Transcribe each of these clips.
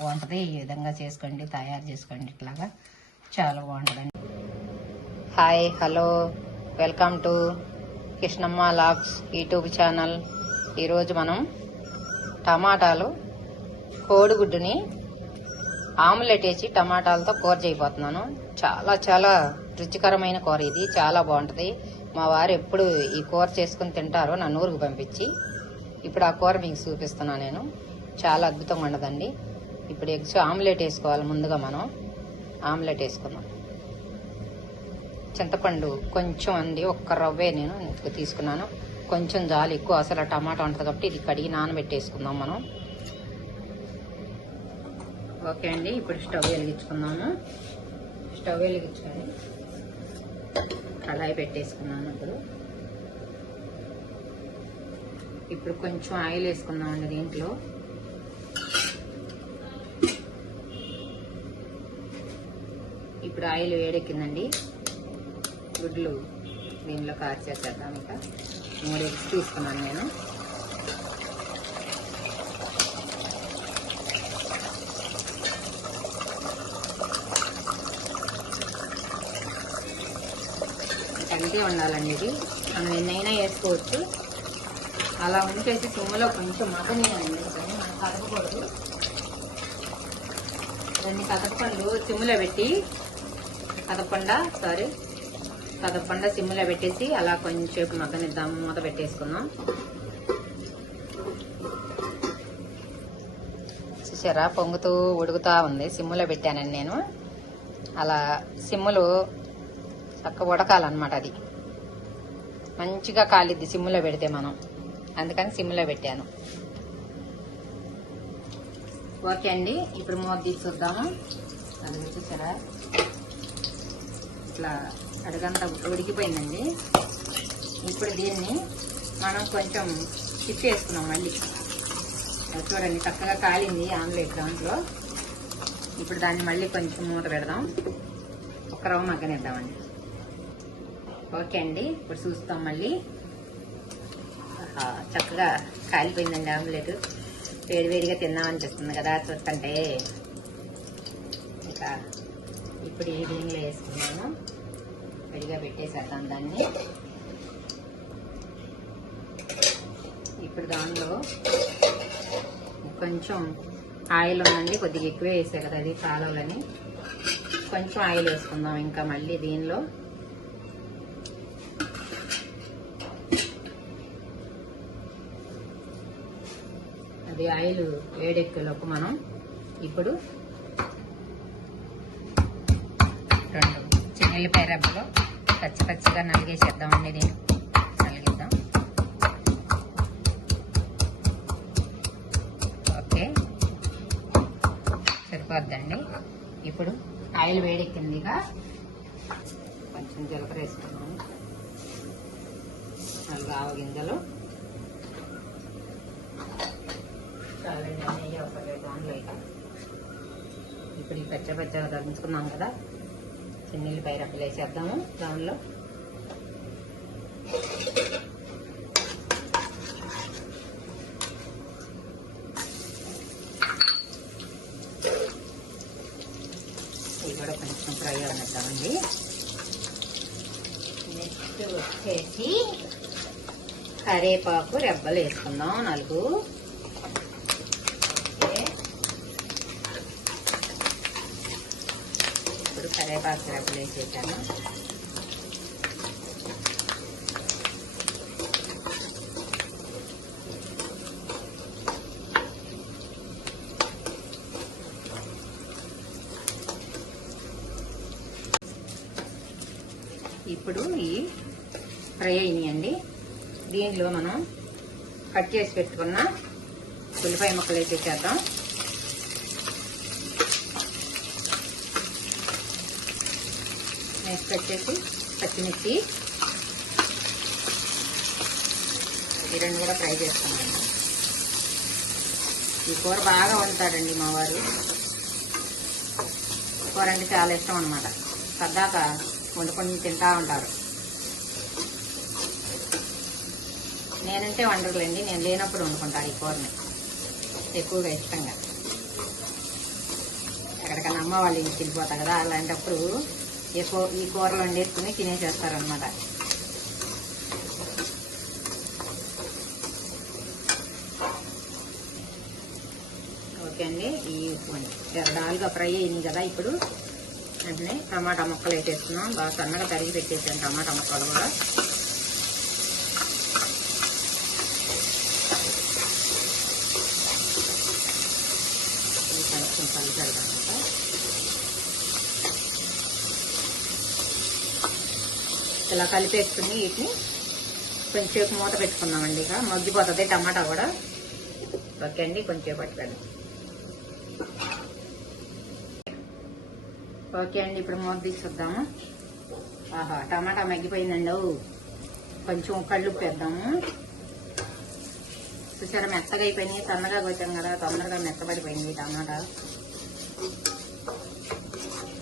బాగుంటుంది. ఈ విధంగా చేసుకోండి, తయారు చేసుకోండి. ఇట్లాగా చాలా బాగుంటుందండి. Hi, hello, welcome to Krishnamma logs YouTube channel. ఈరోజు మనం టమాటాలు, కోడిగుడ్డుని ఆమ్లెట్ వేసి టమాటాలతో కూర చేయబోతున్నాను. చాలా చాలా రుచికరమైన కూర ఇది, చాలా బాగుంటుంది. మా వారు ఎప్పుడు ఈ కూర చేసుకుని తింటారో నన్ను ఊరికి పంపించి. ఇప్పుడు ఆ కూర మీకు చూపిస్తున్నాను నేను. చాలా అద్భుతంగా ఉండదండి. ఇప్పుడు ఎగ్స్ ఆమ్లెట్ వేసుకోవాలి. ముందుగా మనం ఆమ్లెట్ వేసుకుందాం. చింతపండు కొంచెం అండి, ఒక్క రవ్వే నేను తీసుకున్నాను. కొంచెం జాలి ఎక్కువ, అసలు టమాటా ఉంటుంది కాబట్టి ఇది కడిగి నానబెట్టేసుకుందాం మనం. ఓకే అండి, ఇప్పుడు స్టవ్ వెలిగించుకుందాము. స్టవ్ వెలిగించుకొని కళాయి పెట్టేసుకున్నాను. ఇప్పుడు కొంచెం ఆయిల్ వేసుకుందామండి దీంట్లో. ఇప్పుడు ఆయిల్ వేడెక్కిందండి. గుడ్లు దీనిలో కార్చేసేద్దాం. ఇక 3 ఎగ్స్ తీసుకున్నాను నేను. అంతే ఉండాలండి. ఇది మనం ఎన్నైనా వేసుకోవచ్చు. అలా ఉంచేసి సిమ్లో కొంచెం మగనియండి. మనం కదపకూడదు. దాన్ని కదపకుండా సిమ్లో పెట్టి కదపకుండా సిమ్లో పెట్టేసి అలా కొంచెంసేపు మగ్గనిద్దాము. మూత పెట్టేసుకుందాం. చూసారా, పొంగుతూ ఉడుకుతా ఉంది. సిమ్లో పెట్టానండి నేను. అలా సిమ్ములు చక్కగా ఉడకాలన్నమాట. అది మంచిగా కాలిద్ది సిమ్లో పెడితే మనం, అందుకని సిమ్లో పెట్టాను. ఓకే అండి, ఇప్పుడు మూత తీసి చూద్దాము. అది చూసారా, ఇట్లా అడుగంతా ఉడికిపోయిందండి. ఇప్పుడు దీన్ని మనం కొంచెం తిప్పేసుకున్నాం మళ్ళీ. చూడండి, చక్కగా కాలింది ఆమ్లెట్ దాంట్లో. ఇప్పుడు దాన్ని మళ్ళీ కొంచెం మూత పెడదాం. ఒక్క రవ్వ మగ్గనిద్దామండి. ఓకే అండి, ఇప్పుడు చూస్తాం మళ్ళీ. చక్కగా కాలిపోయిందండి ఆమ్లెట్. వేడివేడిగా తిన్నామనిపిస్తుంది కదా చూస్తుంటే. ఇంకా ఇప్పుడు ఈ దీనిలో వేసుకున్నాను. విడిగా పెట్టేసేద్దాం దాన్ని. ఇప్పుడు దానిలో కొంచెం ఆయిల్ ఉందండి. కొద్దిగా ఎక్కువే వేసే కదా అది చాలని. కొంచెం ఆయిల్ వేసుకుందాం ఇంకా మళ్ళీ దీనిలో. అది ఆయిల్ వేడెక్కేలోపు మనం ఇప్పుడు 2 చిన్నెల్లిపాయ రెబ్బలు పచ్చిగా నలిగేసేద్దామండి. నేను నలిగిద్దాం. ఓకే, సరిపోద్దండి. ఇప్పుడు ఆయిల్ వేడెక్కిందిగా కొంచెం జీలకర్ర వేసుకున్నాము. 4 ఆవగింజలు. చాలండి, నెయ్యి ఒకటి దానిలో. ఇప్పుడు ఈ పచ్చగా దంచుకున్నాం కదా, చిన్నెల్లిపాయ రెబ్బలు వేసేద్దాము దానిలో. ఇవి కూడా కొంచెం ఫ్రై అవనిద్దామండి. నెక్స్ట్ వచ్చేసి కరివేపాకు రెబ్బలు వేసుకుందాం 4. ఇప్పుడు కరివేపాకు రెబ్బలు వేసేసాను. ఇప్పుడు ఈ ఫ్రై అయినాయండి. దీనిలో మనం కట్ చేసి పెట్టుకున్న ఉల్లిపాయ ముక్కలు వేసేసేద్దాం. నెక్స్ట్ వచ్చేసి పచ్చిమిర్చి. ఈ 2 కూడా ఫ్రై చేసుకున్నాను. ఈ కూర బాగా వండుతాడండి మా వారు. కూర అంటే చాలా ఇష్టం అన్నమాట. సరదాక వండుకొని తింటా ఉంటారు. నేనంటే వండర్లేండి, నేను లేనప్పుడు వండుకుంటాను ఈ కూరని ఎక్కువగా ఇష్టంగా. అమ్మ వాళ్ళ ఇంటికి వెళ్ళిపోతా కదా, అలాంటప్పుడు ఈ కూరలు వండేసుకుని తినేసేస్తారనమాట. ఓకే అండి, ఈ డాల్గా ఫ్రై అయింది కదా. ఇప్పుడు వెంటనే టమాటా ముక్కలు వేసేసుకున్నాం. బాగా సన్నగా తరిగి పెట్టేసాను టమాటా ముక్కలు కూడా. కొంచెం కలిసారు అనమాట. ఇలా కలిపేసుకుని వీటిని కొంచెంసేపు మూత పెట్టుకున్నామండి. ఇక మగ్గిపోతుంది టమాటా కూడా. ఓకే అండి, కొంచెం పట్టుకోండి. ఓకే అండి, ఇప్పుడు మూత తీసి చూద్దాము. ఆహా, టమాటా మగ్గిపోయిందండి. కొంచెం కళ్ళు వేద్దాము. చూసారా, మెత్తగా అయిపోయినాయి. సన్నగా వచ్చాం కదా, తొందరగా మెత్తబడిపోయింది టమాటా.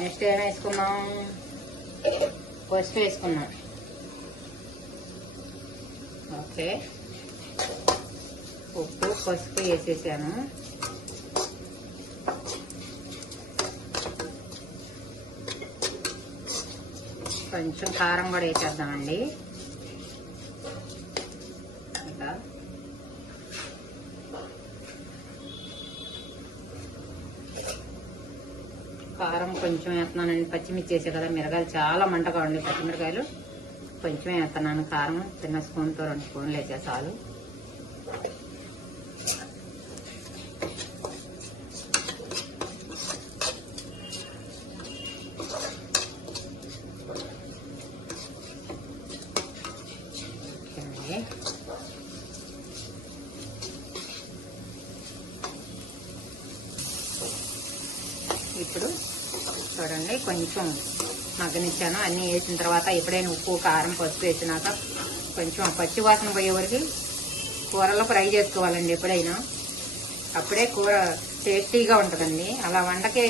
నెక్స్ట్ ఏం వేసుకున్నాం? పసుపు వేసుకున్నాం. ఓకే, ఉప్పు పసుపు వేసేసాను. కొంచెం కారం కూడా వేసేద్దామండి. ఇంకా కారం కొంచెం వేస్తున్నానండి. పచ్చిమిర్చి వేసే కదా, మిరగాయలు చాలా మంటగా ఉండి పచ్చిమిరకాయలు కొంచెం వేస్తున్నాను. కారం చిన్న స్పూన్తో 2 స్పూన్లు వేసే చాలు. ఇప్పుడు చూడండి, కొంచెం మగ్గనిచ్చాను. అన్నీ వేసిన తర్వాత ఎప్పుడైనా ఉప్పు కారం పసుపు వేసినాక కొంచెం పచ్చి వాసన పోయే వరకు కూరలో ఫ్రై చేసుకోవాలండి ఎప్పుడైనా. అప్పుడే కూర టేస్టీగా ఉంటుందండి. అలా వండితే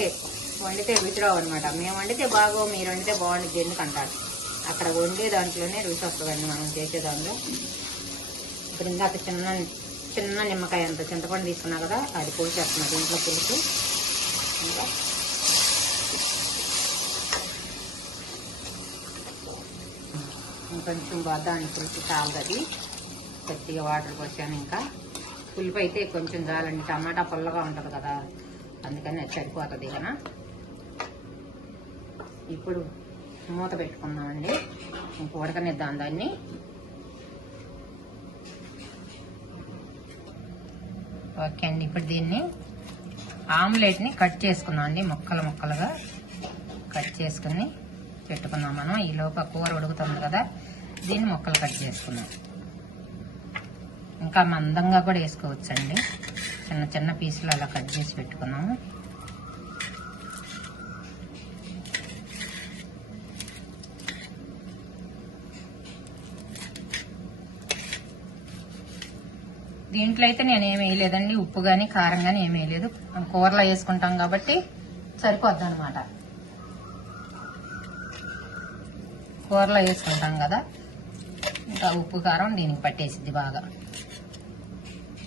రుచి రావు అనమాట. మేము వండితే బాగో, మీరు వండితే బాగుంటుంది ఎందుకంటారు. అక్కడ వండే దాంట్లోనే రుచి వస్తుందండి మనం చేసే దాంట్లో. ఇప్పుడు ఇందాక చిన్న నిమ్మకాయ అంత చింతపండు తీసుకున్నా కదా, అది పోసేస్తున్నా దీంట్లో పులుసు. ఇంకా కొంచెం దాని పులుసు చాలది, కొద్దిగా వాటర్ పోసాను. ఇంకా పులుపు అయితే కొంచెం చాలండి, టమాటా పుల్లగా ఉంటుంది కదా, అందుకని అది సరిపోతుంది కదా. ఇప్పుడు మూత పెట్టుకుందామండి, ఇంక ఉడకనిద్దాం దాన్ని. ఓకే అండి, ఇప్పుడు దీన్ని ఆమ్లెట్ని కట్ చేసుకుందాం అండి. ముక్కలుగా కట్ చేసుకుని పెట్టుకుందాం మనం. ఈ లోపల కూర ఉడుకుతుంది కదా, దీన్ని ముక్కలు కట్ చేసుకుందాం. ఇంకా మందంగా కూడా వేసుకోవచ్చండి. చిన్న పీసులు అలా కట్ చేసి పెట్టుకున్నాము. దీంట్లో అయితే నేను ఏమి వేయలేదండి, ఉప్పు కానీ కారం కానీ ఏమి వేయలేదు. కూరలో వేసుకుంటాం కాబట్టి సరిపోద్ది అనమాట. కూరలో వేసుకుంటాం కదా, ఇంకా ఉప్పు కారం దీనికి పట్టేసిద్ది బాగా.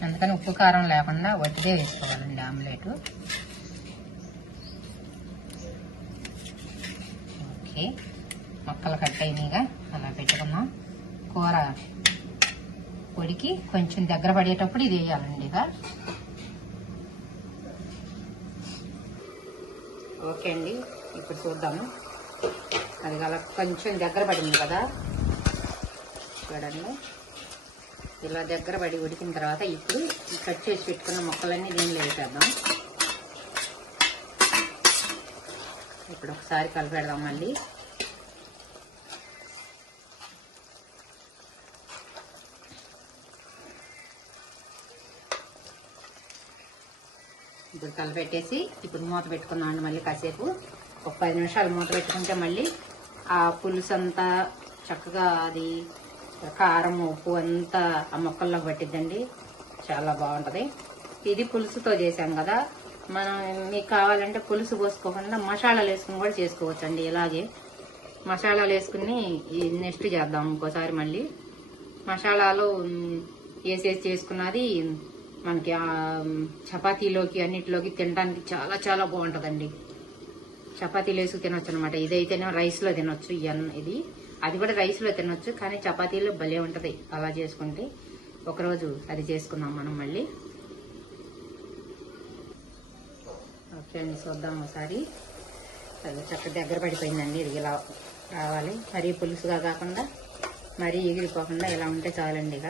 అందుకని ఉప్పు కారం లేకుండా వట్టిదే వేసుకోవాలండి ఆమ్లెట్. ఓకే, ముక్కలు కట్ అయినాయిగా అలా పెట్టుకున్నాం. కూర పొడికి కొంచెం దగ్గర పడేటప్పుడు ఇది వేయాలండి. ఇక ఓకే అండి, ఇప్పుడు చూద్దాము. అది అలా కొంచెం దగ్గర పడింది కదా, చూడండి. ఇలా దగ్గర పడి ఉడికిన తర్వాత ఇప్పుడు కట్ చేసి పెట్టుకున్న ముక్కలన్నీ దీనిలో వేసేద్దాం. ఇప్పుడు ఒకసారి కలిపెడదాం మళ్ళీ. ఇప్పుడు కలిపెట్టేసి ఇప్పుడు మూత పెట్టుకుందామండి. మళ్ళీ కాసేపు ఒక 10 నిమిషాలు మూత పెట్టుకుంటే మళ్ళీ ఆ పులుసు అంతా చక్కగా అది కారం ఉప్పు అంతా ఆ ముక్కల్లోకి పట్టిద్దండి. చాలా బాగుంటుంది. ఇది పులుసుతో చేసాం కదా, మనం మీకు కావాలంటే పులుసు పోసుకోకుండా మసాలాలు వేసుకుని కూడా చేసుకోవచ్చు అండి. ఇలాగే మసాలాలు వేసుకుని నెక్స్ట్ చేద్దాం ఇంకోసారి. మళ్ళీ మసాలాలు వేసేసి చేసుకున్నది మనకి చపాతీలోకి అన్నిటిలోకి తినడానికి చాలా చాలా బాగుంటుందండి. చపాతీలు వేసుకు తినొచ్చు అనమాట. ఇదైతేనే రైస్లో తినొచ్చు. ఇది అది కూడా రైస్లో తినొచ్చు, కానీ చపాతీలు భలే ఉంటుంది అలా చేసుకుంటే. ఒకరోజు అది చేసుకుందాం మనం మళ్ళీ. ఓకే అండి, చూద్దాం ఒకసారి. అది చక్కగా దగ్గర పడిపోయిందండి. ఇది ఇలా రావాలి, మరీ పులుసుగా కాకుండా మరీ ఎగిరిపోకుండా ఇలా ఉంటే చాలండి. ఇక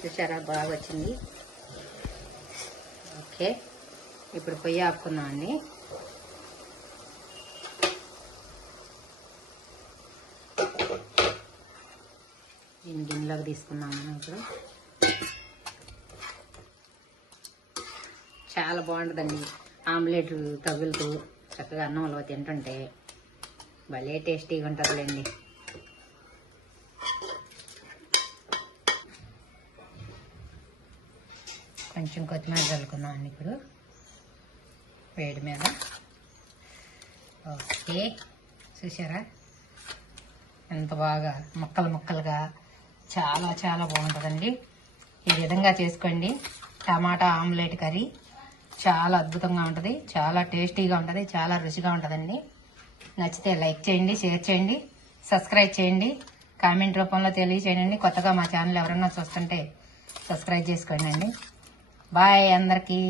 చూసారా, బాగా వచ్చింది. ఓకే, ఇప్పుడు పొయ్యి ఆపుకుందామండి. దీన్ని గిన్నెలోకి తీసుకుందాం మనం ఇప్పుడు. చాలా బాగుంటుందండి ఆమ్లెట్ తగులుతూ చక్కగా అన్నంలో తింటుంటే భలే టేస్టీగా ఉంటుందిలేండి. కొంచెం కొత్తిమీర చల్లుకుందామండి ఇప్పుడు వేడి మీద. ఓకే, చూసారా ఎంత బాగా ముక్కలు ముక్కలుగా చాలా చాలా బాగుంటుందండి. ఈ విధంగా చేసుకోండి. టమాటా ఆమ్లెట్ కర్రీ చాలా అద్భుతంగా ఉంటుంది, చాలా టేస్టీగా ఉంటుంది, చాలా రుచిగా ఉంటుందండి. నచ్చితే లైక్ చేయండి, షేర్ చేయండి, సబ్స్క్రైబ్ చేయండి, కామెంట్ రూపంలో తెలియచేయండి. కొత్తగా మా ఛానల్ ఎవరన్నా చూస్తుంటే సబ్స్క్రైబ్ చేసుకోండి అండి. బాయ్ అందరికీ.